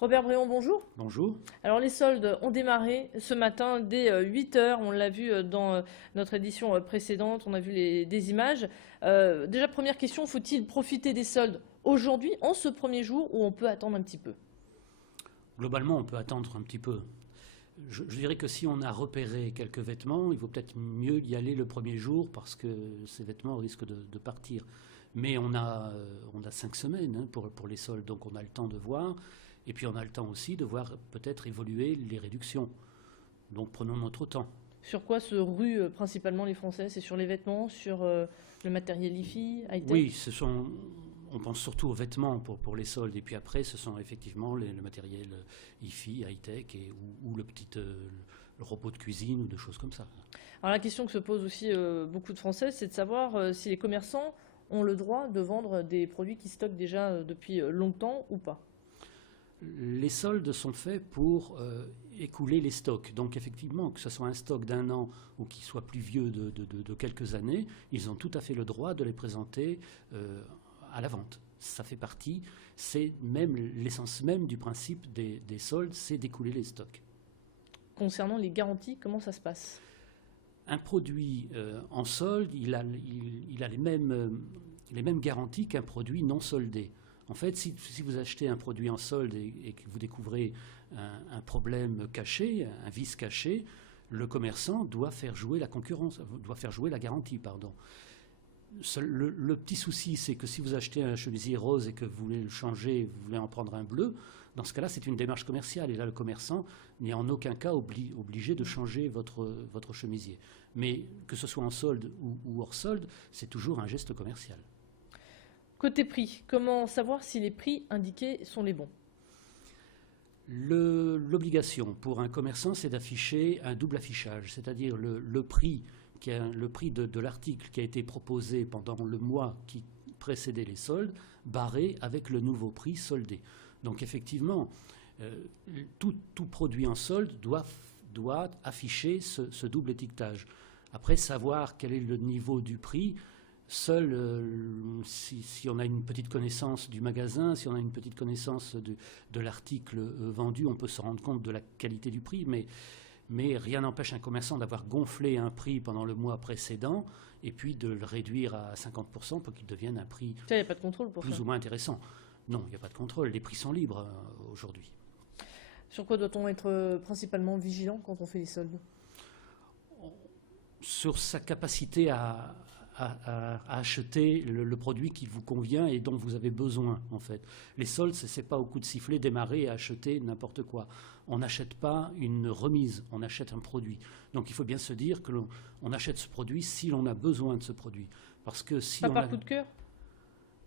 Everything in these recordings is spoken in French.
Robert Bréon, bonjour. Bonjour. Alors les soldes ont démarré ce matin dès 8 heures, on l'a vu dans notre édition précédente, on a vu des images. Déjà première question, faut-il profiter des soldes aujourd'hui, en ce premier jour, ou on peut attendre un petit peu? Globalement, on peut attendre un petit peu. Je dirais que si on a repéré quelques vêtements, il vaut peut-être mieux y aller le premier jour parce que ces vêtements risquent de partir. Mais on a 5 semaines pour les soldes, donc on a le temps de voir. Et puis on a le temps aussi de voir peut-être évoluer les réductions. Donc prenons notre temps. Sur quoi se ruent principalement les Français? C'est sur les vêtements, sur le matériel hi-fi, high-tech? Oui, on pense surtout aux vêtements pour les soldes. Et puis après, ce sont effectivement le matériel hi-fi, high-tech ou le robot de cuisine ou de choses comme ça. Alors la question que se posent aussi beaucoup de Français, c'est de savoir si les commerçants ont le droit de vendre des produits qui stockent déjà depuis longtemps ou pas. Les soldes sont faits pour écouler les stocks. Donc effectivement, que ce soit un stock d'un an ou qui soit plus vieux de quelques années, ils ont tout à fait le droit de les présenter à la vente. Ça fait partie, c'est même l'essence même du principe des soldes, c'est d'écouler les stocks. Concernant les garanties, comment ça se passe? Un produit en solde, il a les mêmes garanties qu'un produit non soldé. En fait, si vous achetez un produit en solde et que vous découvrez un problème caché, un vice caché, le commerçant doit faire jouer la concurrence, doit faire jouer la garantie, pardon. Le petit souci, c'est que si vous achetez un chemisier rose et que vous voulez le changer, vous voulez en prendre un bleu, dans ce cas-là, c'est une démarche commerciale. Et là, le commerçant n'est en aucun cas obligé de changer votre chemisier. Mais que ce soit en solde ou hors solde, c'est toujours un geste commercial. Côté prix, comment savoir si les prix indiqués sont les bons? L'obligation pour un commerçant, c'est d'afficher un double affichage, c'est-à-dire le prix, le prix de l'article qui a été proposé pendant le mois qui précédait les soldes, barré avec le nouveau prix soldé. Donc effectivement, tout produit en solde doit afficher ce double étiquetage. Après, savoir quel est le niveau du prix, seul, si on a une petite connaissance du magasin, si on a une petite connaissance de l'article vendu, on peut se rendre compte de la qualité du prix, mais rien n'empêche un commerçant d'avoir gonflé un prix pendant le mois précédent et puis de le réduire à 50% pour qu'il devienne un prix Ça, il n'y a pas de contrôle pour ça. plus ou moins intéressant. Non, il n'y a pas de contrôle, les prix sont libres aujourd'hui. Sur quoi doit-on être principalement vigilant quand on fait les soldes? Sur sa capacité à acheter le produit qui vous convient et dont vous avez besoin, en fait. Les soldes, ce n'est pas au coup de sifflet démarrer et acheter n'importe quoi. On n'achète pas une remise, on achète un produit. Donc il faut bien se dire que l'on achète ce produit si l'on a besoin de ce produit. Parce que si Pas on par coup de cœur?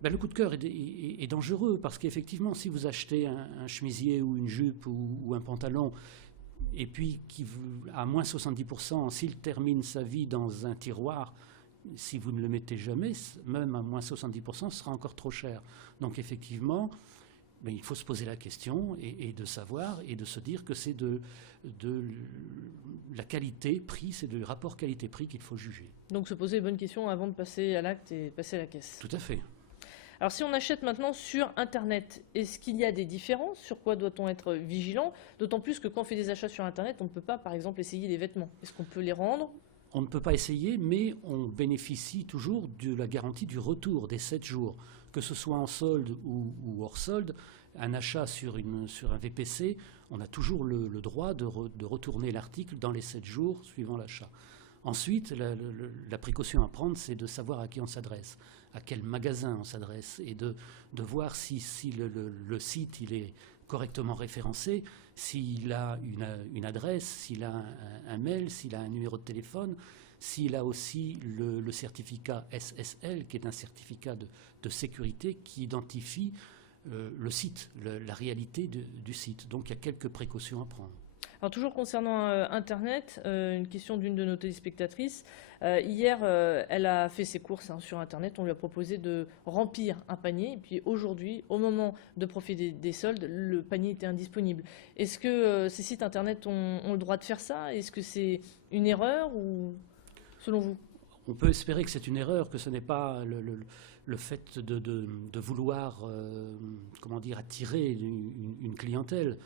Ben, le coup de cœur est dangereux parce qu'effectivement, si vous achetez un chemisier ou une jupe ou un pantalon et puis à moins 70%, s'il termine sa vie dans un tiroir, si vous ne le mettez jamais, même à moins 70%, ce sera encore trop cher. Donc effectivement, ben, il faut se poser la question et de savoir et de se dire que c'est de la qualité-prix, c'est du rapport qualité-prix qu'il faut juger. Donc se poser les bonnes questions avant de passer à l'acte et passer à la caisse. Tout à fait. Alors si on achète maintenant sur Internet, est-ce qu'il y a des différences? Sur quoi doit-on être vigilant? D'autant plus que quand on fait des achats sur Internet, on ne peut pas par exemple essayer des vêtements. Est-ce qu'on peut les rendre? On ne peut pas essayer, mais on bénéficie toujours de la garantie du retour des 7 jours. Que ce soit en solde ou hors solde, un achat sur un VPC, on a toujours le droit de retourner l'article dans les 7 jours suivant l'achat. Ensuite, la précaution à prendre, c'est de savoir à qui on s'adresse, à quel magasin on s'adresse, et de voir si le site il est correctement référencé, s'il a une adresse, s'il a un mail, s'il a un numéro de téléphone, s'il a aussi le certificat SSL, qui est un certificat de sécurité qui identifie le site, la réalité du site. Donc il y a quelques précautions à prendre. Alors toujours concernant Internet, une question d'une de nos téléspectatrices. Hier, elle a fait ses courses sur Internet. On lui a proposé de remplir un panier. Et puis aujourd'hui, au moment de profiter des soldes, le panier était indisponible. Est-ce que ces sites Internet ont le droit de faire ça? Est-ce que c'est une erreur ou selon vous? On peut espérer que c'est une erreur, que ce n'est pas le fait de vouloir comment dire, attirer une clientèle.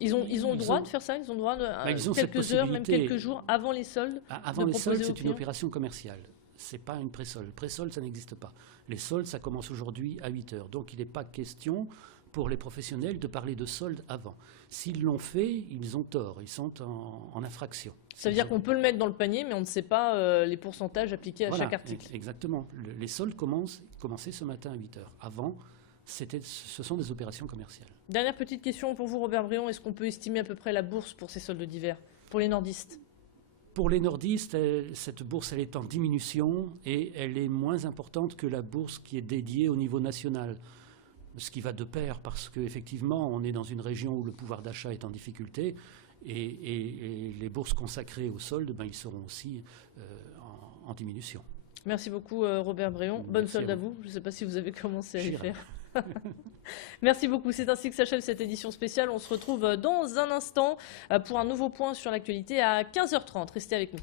Ils ont le droit de faire ça? Ils ont le droit de, Ils ont quelques heures, même quelques jours avant les soldes? Avant les soldes, c'est une opération commerciale. Ce n'est pas une pré-solde. Pré-solde, ça n'existe pas. Les soldes, ça commence aujourd'hui à 8 heures. Donc il n'est pas question pour les professionnels de parler de soldes avant. S'ils l'ont fait, ils ont tort. Ils sont en infraction. Ça veut dire qu'on peut le mettre dans le panier, mais on ne sait pas les pourcentages appliqués à chaque article. Exactement. Les soldes commençaient ce matin à 8 heures. Avant, ce sont des opérations commerciales. Dernière petite question pour vous, Robert Bréon. Est-ce qu'on peut estimer à peu près la bourse pour ces soldes d'hiver, pour les nordistes? Pour les nordistes, cette bourse elle est en diminution et elle est moins importante que la bourse qui est dédiée au niveau national. Ce qui va de pair parce qu'effectivement, on est dans une région où le pouvoir d'achat est en difficulté et les bourses consacrées aux soldes, ils seront aussi en diminution. Merci beaucoup, Robert Bréon. Bonne solde à vous. Je ne sais pas si vous avez commencé à les faire. Merci beaucoup. C'est ainsi que s'achève cette édition spéciale. On se retrouve dans un instant pour un nouveau point sur l'actualité à 15h30. Restez avec nous.